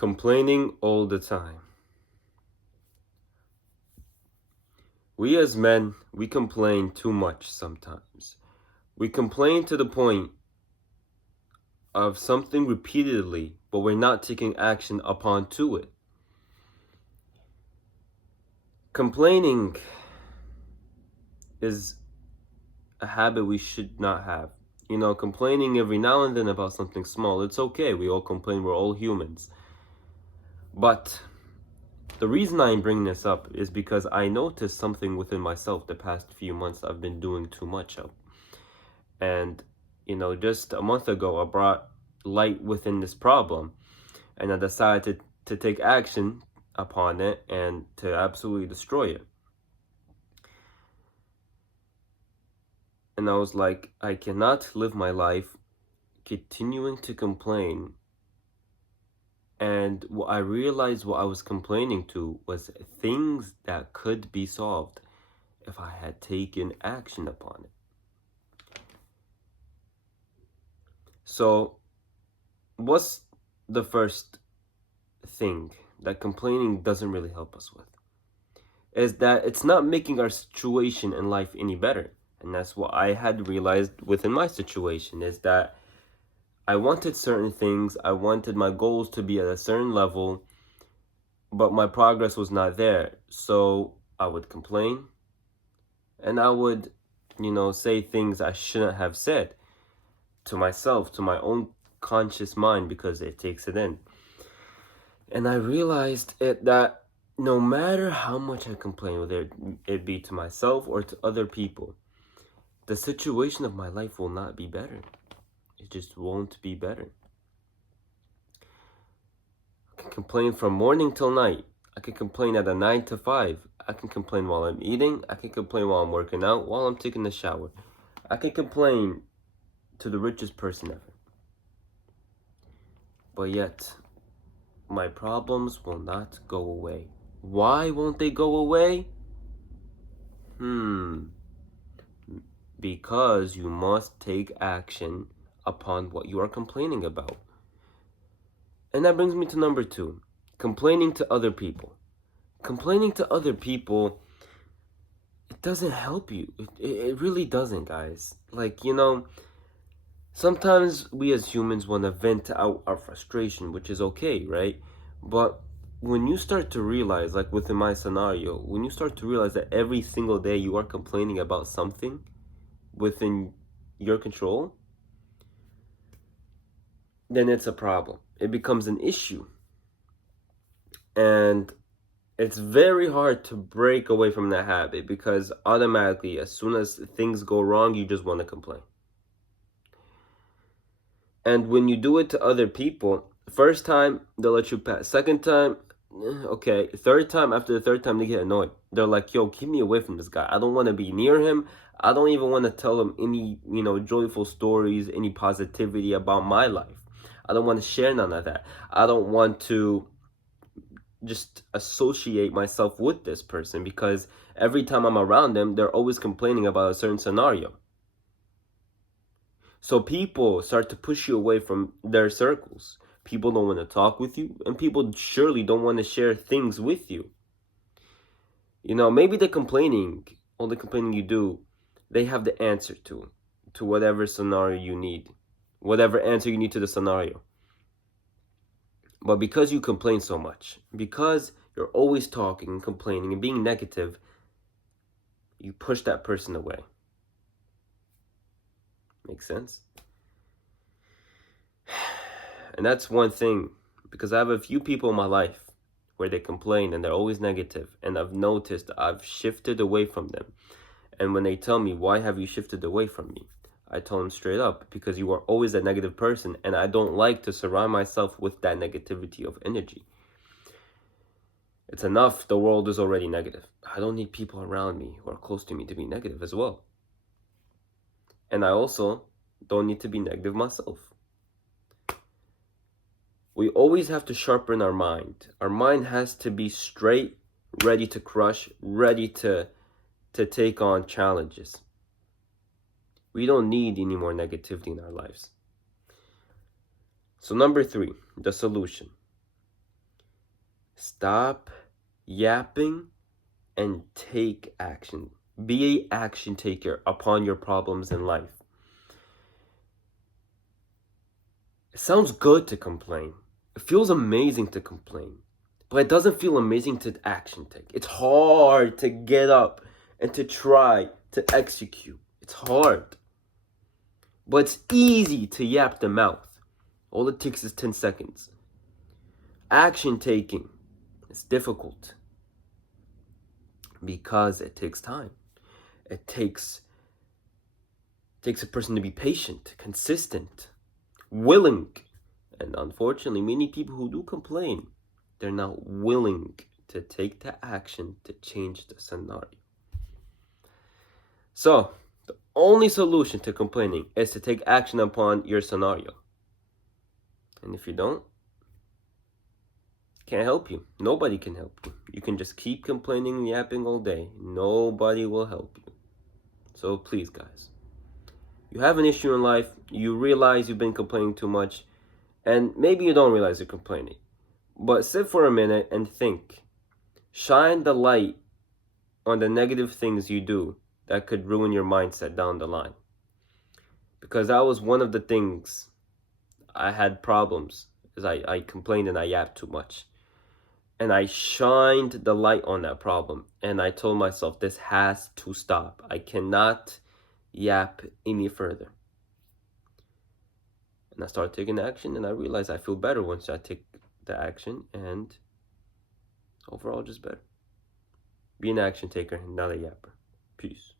Complaining all the time. We as men, we complain too much sometimes. We complain to the point of something repeatedly, but we're not taking action upon to it. Complaining is a habit we should not have. Complaining every now and then about something small, it's okay. We all complain, we're all humans. But the reason I'm bringing this up is because I noticed something within myself the past few months I've been doing too much of. And, just a month ago, I brought light within this problem and I decided to take action upon it and to absolutely destroy it. And I was like, I cannot live my life continuing to complain. And what I realized what I was complaining to was things that could be solved if I had taken action upon it. So, what's the first thing that complaining doesn't really help us with? Is that it's not making our situation in life any better. And that's what I had realized within my situation, is that I wanted certain things, I wanted my goals to be at a certain level, but my progress was not there. So I would complain and I would, say things I shouldn't have said to myself, to my own conscious mind, because it takes it in. And I realized that no matter how much I complain, whether it be to myself or to other people, the situation of my life will not be better. It just won't be better. I can complain from morning till night. I can complain at a 9 to 5. I can complain while I'm eating. I can complain while I'm working out, while I'm taking a shower. I can complain to the richest person ever. But yet, my problems will not go away. Why won't they go away? Because you must take action upon what you are complaining about. And that brings me to number 2, complaining to other people. Complaining to other people, it doesn't help you. It really doesn't, guys. Sometimes we as humans want to vent out our frustration, which is okay, right? But when you start to realize, like within my scenario, when you start to realize that every single day you are complaining about something within your control, then it's a problem. It becomes an issue. And it's very hard to break away from that habit, because automatically, as soon as things go wrong, you just want to complain. And when you do it to other people, first time, they'll let you pass. Second time, okay. Third time, after the third time, they get annoyed. They're like, yo, keep me away from this guy. I don't want to be near him. I don't even want to tell him any, joyful stories, any positivity about my life. I don't want to share none of that. I don't want to just associate myself with this person, because every time I'm around them, they're always complaining about a certain scenario. So people start to push you away from their circles. People don't want to talk with you, and people surely don't want to share things with you. Maybe all the complaining you do, they have the answer to whatever scenario you need, whatever answer you need to the scenario. But because you complain so much, because you're always talking and complaining and being negative, you push that person away. Make sense? And that's one thing, because I have a few people in my life where they complain and they're always negative, and I've noticed I've shifted away from them. And when they tell me, why have you shifted away from me? I tell them straight up, because you are always a negative person, and I don't like to surround myself with that negativity of energy. It's enough, the world is already negative. I don't need people around me who are close to me to be negative as well. And I also don't need to be negative myself. We always have to sharpen our mind. Our mind has to be straight, ready to crush, ready to take on challenges. We don't need any more negativity in our lives. So number 3, the solution. Stop yapping and take action. Be an action taker upon your problems in life. It sounds good to complain. It feels amazing to complain. But it doesn't feel amazing to action take. It's hard to get up and to try to execute. It's hard. But it's easy to yap the mouth. All it takes is 10 seconds. Action taking is difficult because it takes time. It takes a person to be patient, consistent, willing. And unfortunately, many people who do complain, they're not willing to take the action to change the scenario. So, the only solution to complaining is to take action upon your scenario. And if you don't, can't help you. Nobody can help you. You can just keep complaining and yapping all day. Nobody will help you. So please, guys, you have an issue in life, you realize you've been complaining too much, and maybe you don't realize you're complaining. But sit for a minute and think. Shine the light on the negative things you do that could ruin your mindset down the line. Because that was one of the things I had problems, is I complained and I yapped too much. And I shined the light on that problem. And I told myself, this has to stop. I cannot yap any further. And I started taking action, and I realized I feel better once I take the action, and overall just better. Be an action taker, not a yapper. Peace.